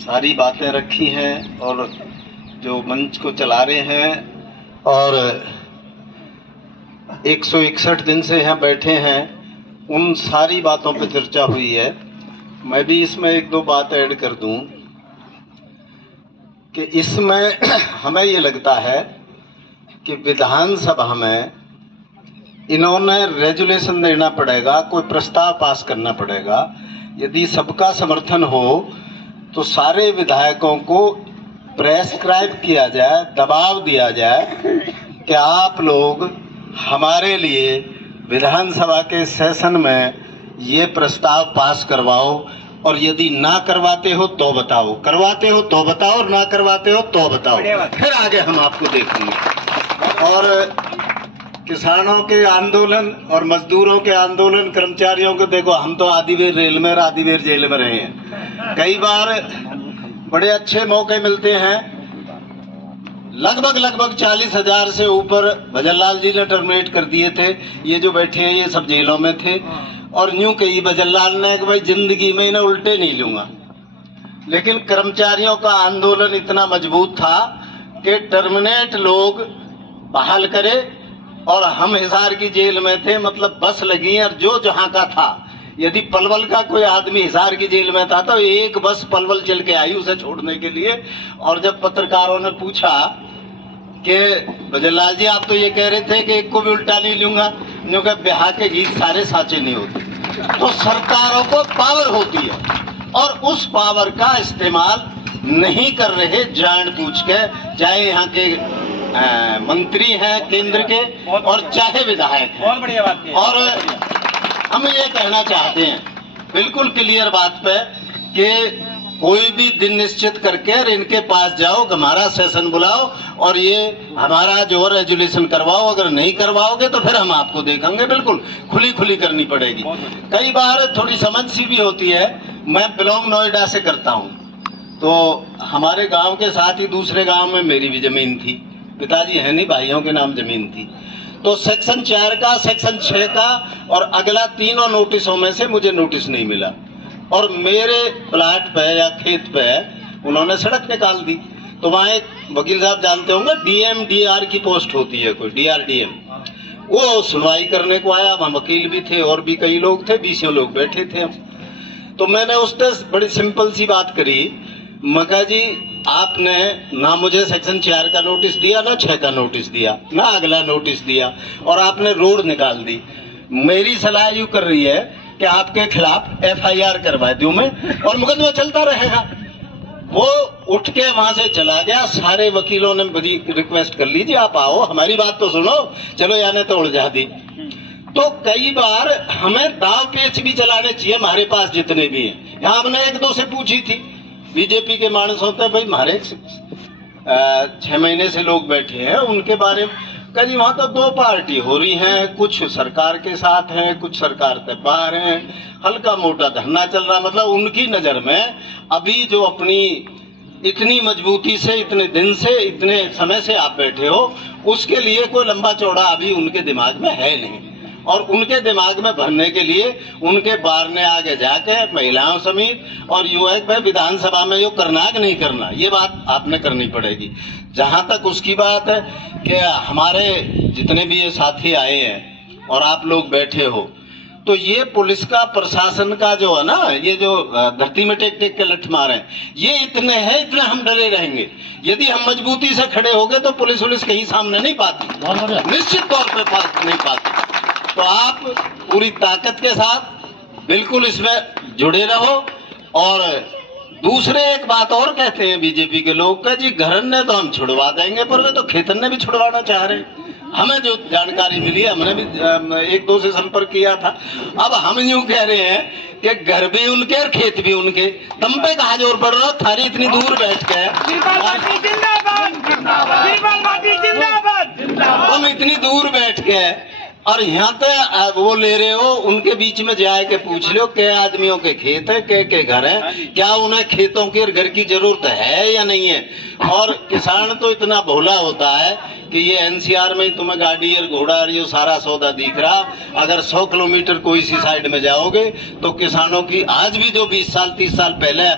सारी बातें रखी हैं और जो मंच को चला रहे हैं और 161 दिन से यहाँ बैठे हैं, उन सारी बातों पर चर्चा हुई है। मैं भी इसमें एक दो बात ऐड कर दूं कि इसमें हमें ये लगता है कि विधानसभा में इन्होंने रेजुलेशन देना पड़ेगा, कोई प्रस्ताव पास करना पड़ेगा। यदि सबका समर्थन हो तो सारे विधायकों को प्रेस्क्राइब किया जाए, दबाव दिया जाए कि आप लोग हमारे लिए विधानसभा के सेशन में ये प्रस्ताव पास करवाओ, और यदि ना करवाते हो तो बताओ, करवाते हो तो बताओ, और ना करवाते हो तो बताओ, फिर आगे हम आपको देखेंगे। और किसानों के आंदोलन और मजदूरों के आंदोलन, कर्मचारियों को देखो, हम तो आधी बेर रेल में और आधी बेर जेल में रहे हैं। कई बार बड़े अच्छे मौके मिलते हैं। लगभग 40,000 से ऊपर भजनलाल जी ने टर्मिनेट कर दिए थे। ये जो बैठे हैं ये सब जेलों में थे, और यूं कही भजनलाल ने कि भाई जिंदगी में इन्हें उल्टे नहीं लूंगा। लेकिन कर्मचारियों का आंदोलन इतना मजबूत था कि टर्मिनेट लोग बहाल करे, और हम हिसार की जेल में थे, मतलब बस लगी और जो जहां का था। यदि पलवल का कोई आदमी हिसार की जेल में था तो एक बस पलवल चल के आई उसे छोड़ने के लिए। और जब पत्रकारों ने पूछा कि भजनलाल जी आप तो ये कह रहे थे कि एक को भी उल्टा नहीं लूंगा, क्योंकि बिहार के गीत सारे साचे नहीं होते। तो सरकारों को पावर होती है और उस पावर का इस्तेमाल नहीं कर रहे जानबूझ के, चाहे यहाँ के मंत्री हैं केंद्र के और चाहे विधायक हैं। बहुत बढ़िया बात है। और हम ये कहना चाहते हैं बिल्कुल क्लियर बात पे कि कोई भी दिन निश्चित करके इनके पास जाओ, हमारा सेशन बुलाओ और ये हमारा जो रेजुलेशन करवाओ। अगर नहीं करवाओगे तो फिर हम आपको देखेंगे। बिल्कुल खुली करनी पड़ेगी। कई बार थोड़ी समझ सी भी होती है। मैं बिलोंग नोएडा से करता हूँ, तो हमारे गांव के साथ ही दूसरे गांव में मेरी भी जमीन थी। पिताजी है नहीं, भाइयों के नाम जमीन थी। तो सेक्शन 4 का, सेक्शन 6 का और अगला तीनों नोटिसों में से मुझे नोटिस नहीं मिला, और मेरे प्लाट पे या खेत पे उन्होंने सड़क निकाल दी। तो वहाँ एक वकील साहब जानते होंगे, डीएम डीआर की पोस्ट होती है, कोई डीआर डीएम, वो सुनवाई करने को आया। वहाँ वकील भी थे और भी कई लोग थे, 20 लोग बैठे थे हम। तो मैंने उससे बड़ी सिंपल सी बात करी, मका जी आपने ना मुझे सेक्शन 4 का नोटिस दिया, ना 6 का नोटिस दिया, ना अगला नोटिस दिया, और आपने रोड निकाल दी। मेरी सलाह यूं कर रही है कि आपके खिलाफ एफआईआर करवा दूं मैं, और मुकदमा चलता रहेगा। वो उठ के वहां से चला गया। सारे वकीलों ने बड़ी रिक्वेस्ट कर लीजिए आप आओ, हमारी बात तो सुनो, चलो याने तो उलझा दी। तो कई बार हमें दाव पेच भी चलाने चाहिए हमारे पास जितने भी हैं। यहाँ हमने एक दो से पूछी थी, बीजेपी के मानस होते हैं भाई, हमारे 6 महीने से लोग बैठे हैं, उनके बारे में कहीं वहां तो 2 पार्टी हो रही हैं, कुछ सरकार के साथ हैं, कुछ सरकार से बाहर हैं, हल्का मोटा धरना चल रहा। मतलब उनकी नजर में अभी जो अपनी इतनी मजबूती से, इतने दिन से, इतने समय से आप बैठे हो, उसके लिए कोई लंबा चौड़ा अभी उनके दिमाग में है नहीं। और उनके दिमाग में भरने के लिए उनके बार ने आगे जाके महिलाओं समेत और युवक में विधानसभा में यो करना है कि नहीं करना, ये बात आपने करनी पड़ेगी। जहां तक उसकी बात है कि हमारे जितने भी ये साथी आए हैं और आप लोग बैठे हो, तो ये पुलिस का, प्रशासन का जो है ना, ये जो धरती में टेक टेक के लठ मारे, ये इतने हैं, इतने हम डरे रहेंगे। यदि हम मजबूती से खड़े हो गए तो पुलिस वुलिस कहीं सामने नहीं पाती, निश्चित तौर पर नहीं पाती। तो आप पूरी ताकत के साथ बिल्कुल इसमें जुड़े रहो। और दूसरे एक बात और कहते हैं बीजेपी के लोग का, जी घरन ने तो हम छुड़वा देंगे, पर वे तो खेतन ने भी छुड़वाना चाह रहे हैं। हमें जो जानकारी मिली है, हमने भी 1-2 से संपर्क किया था। अब हम यूं कह रहे हैं कि घर भी उनके और खेत भी उनके। तुम पे कहा जोर पड़ रहा हो, थारी इतनी दूर बैठ के, तुम इतनी दूर बैठ के और यहाँ पे वो ले रहे हो, उनके बीच में जाए के पूछ लो के आदमियों के खेत है, के घर है, क्या उन्हें खेतों के घर की जरूरत है या नहीं है। और किसान तो इतना भोला होता है कि ये एनसीआर में ही तुम्हें गाड़ी और घोड़ा और ये सारा सौदा दिख रहा। अगर 100 किलोमीटर कोई सी साइड में जाओगे तो किसानों की आज भी जो 20 साल 30 साल पहले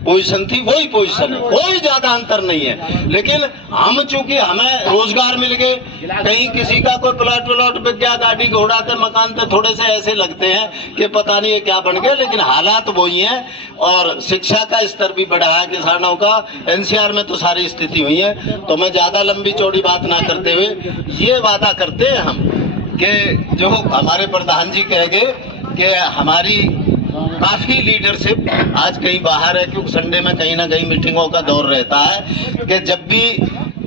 पोजीशन थी वही पोजीशन है, कोई ज्यादा अंतर नहीं है। लेकिन हम चूंकि हमें रोजगार मिल गए, कहीं किसी का कोई प्लॉट व्लॉट बिक गया, गाड़ी घोड़ा थे, मकान थे, थोड़े से ऐसे लगते हैं कि पता नहीं ये क्या बन गए, लेकिन हालात वही हैं। और शिक्षा का स्तर भी बढ़ा है किसानों का। एनसीआर में तो सारी स्थिति हुई है। तो मैं ज्यादा लंबी चौड़ी बात ना करते हुए ये वादा करते हैं हम कि जो हमारे प्रधान जी कह गए कि हमारी काफी लीडरशिप आज कहीं बाहर है, क्योंकि संडे में कहीं ना कहीं मीटिंगों का दौर रहता है कि जब भी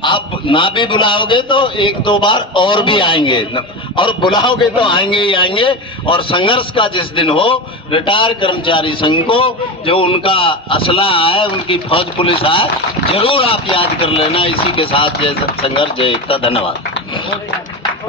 आप ना भी बुलाओगे तो 1-2 बार और भी आएंगे, और बुलाओगे तो आएंगे ही आएंगे। और संघर्ष का जिस दिन हो, रिटायर कर्मचारी संघ को जो उनका असला है, उनकी फौज पुलिस है, जरूर आप याद कर लेना। इसी के साथ जय संघर्ष, जय एकता, धन्यवाद।